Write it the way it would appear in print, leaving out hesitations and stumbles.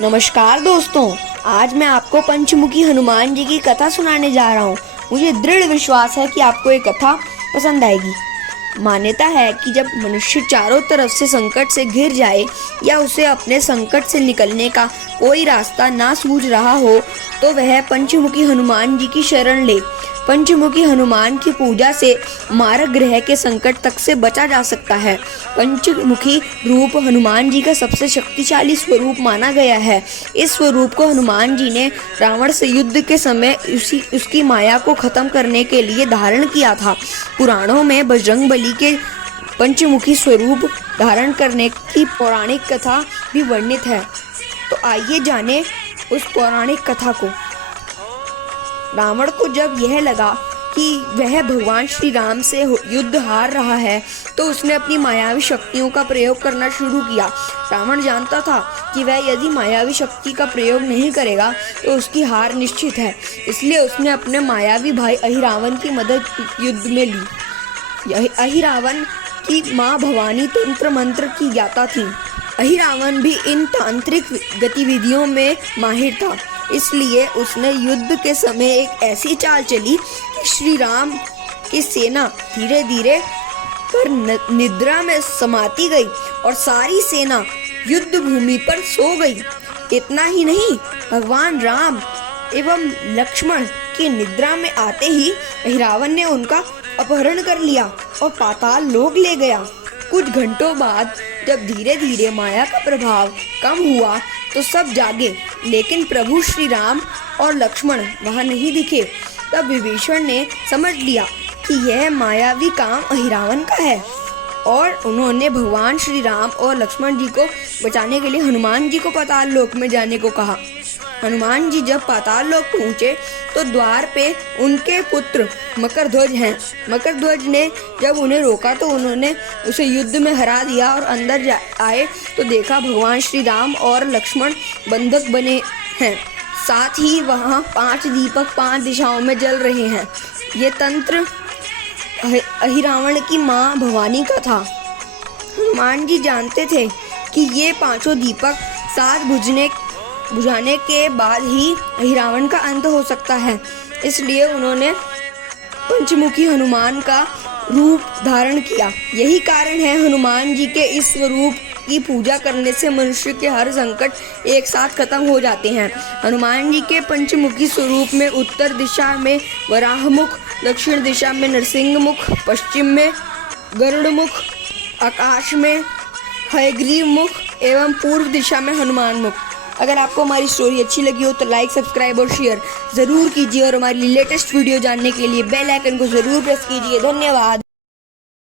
नमस्कार दोस्तों, आज मैं आपको पंचमुखी हनुमान जी की कथा सुनाने जा रहा हूँ। मुझे दृढ़ विश्वास है कि आपको ये कथा पसंद आएगी। मान्यता है कि जब मनुष्य चारों तरफ से संकट से घिर जाए या उसे अपने संकट से निकलने का कोई रास्ता ना सूझ रहा हो तो वह पंचमुखी हनुमान जी की शरण ले। पंचमुखी हनुमान की पूजा से मारक ग्रह के संकट तक से बचा जा सकता है। पंचमुखी रूप हनुमान जी का सबसे शक्तिशाली स्वरूप माना गया है। इस स्वरूप को हनुमान जी ने रावण से युद्ध के समय उसकी माया को खत्म करने के लिए धारण किया था। पुराणों में बजरंगबली के पंचमुखी स्वरूप धारण करने की पौराणिक कथा भी वर्णित है। तो आइए जानें उस पौराणिक कथा को। रावण को जब यह लगा कि वह भगवान श्री राम से युद्ध हार रहा है तो उसने अपनी मायावी शक्तियों का प्रयोग करना शुरू किया। रावण जानता था कि वह यदि मायावी शक्ति का प्रयोग नहीं करेगा तो उसकी हार निश्चित है। इसलिए उसने अपने मायावी भाई अहिरावण की मदद युद्ध में ली। अहिरावण की माँ भवानी तंत्र मंत्र की ज्ञाता थी। अहिरावण भी इन तांत्रिक गतिविधियों में माहिर था। इसलिए उसने युद्ध के समय एक ऐसी चाल चली कि श्री राम की सेना धीरे धीरे कर निद्रा में समाती गई और सारी सेना युद्ध भूमि पर सो गई। इतना ही नहीं, भगवान राम एवं लक्ष्मण की निद्रा में आते ही अहिरावण ने उनका अपहरण कर लिया और पाताल लोक ले गया। कुछ घंटों बाद जब धीरे धीरे माया का प्रभाव कम हुआ तो सब जागे, लेकिन प्रभु श्री राम और लक्ष्मण वहां नहीं दिखे। तब विभीषण ने समझ लिया कि यह मायावी काम अहिरावण का है और उन्होंने भगवान श्री राम और लक्ष्मण जी को बचाने के लिए हनुमान जी को पाताल लोक में जाने को कहा। हनुमान जी जब पाताल लोक पहुँचे तो द्वार पे उनके पुत्र मकरध्वज हैं। मकरध्वज ने जब उन्हें रोका तो उन्होंने उसे युद्ध में हरा दिया और अंदर आए तो देखा भगवान श्री राम और लक्ष्मण बंधक बने हैं। साथ ही वहाँ 5 दीपक 5 दिशाओं में जल रहे हैं। ये तंत्र अहिरावण की माँ भवानी का था। हनुमान जी जानते थे कि ये 5 दीपक साथ बुझाने के बाद ही अहिरावण का अंत हो सकता है। इसलिए उन्होंने पंचमुखी हनुमान का रूप धारण किया। यही कारण है हनुमान जी के इस स्वरूप की पूजा करने से मनुष्य के हर संकट एक साथ खत्म हो जाते हैं। हनुमान जी के पंचमुखी स्वरूप में उत्तर दिशा में वराह मुख, दक्षिण दिशा में नरसिंह मुख, पश्चिम में गरुड़ मुख, आकाश में हयग्रीव मुख एवं पूर्व दिशा में हनुमान मुख। अगर आपको हमारी स्टोरी अच्छी लगी हो तो लाइक, सब्सक्राइब और शेयर ज़रूर कीजिए और हमारी लेटेस्ट वीडियो जानने के लिए बेल आइकन को ज़रूर प्रेस कीजिए। धन्यवाद।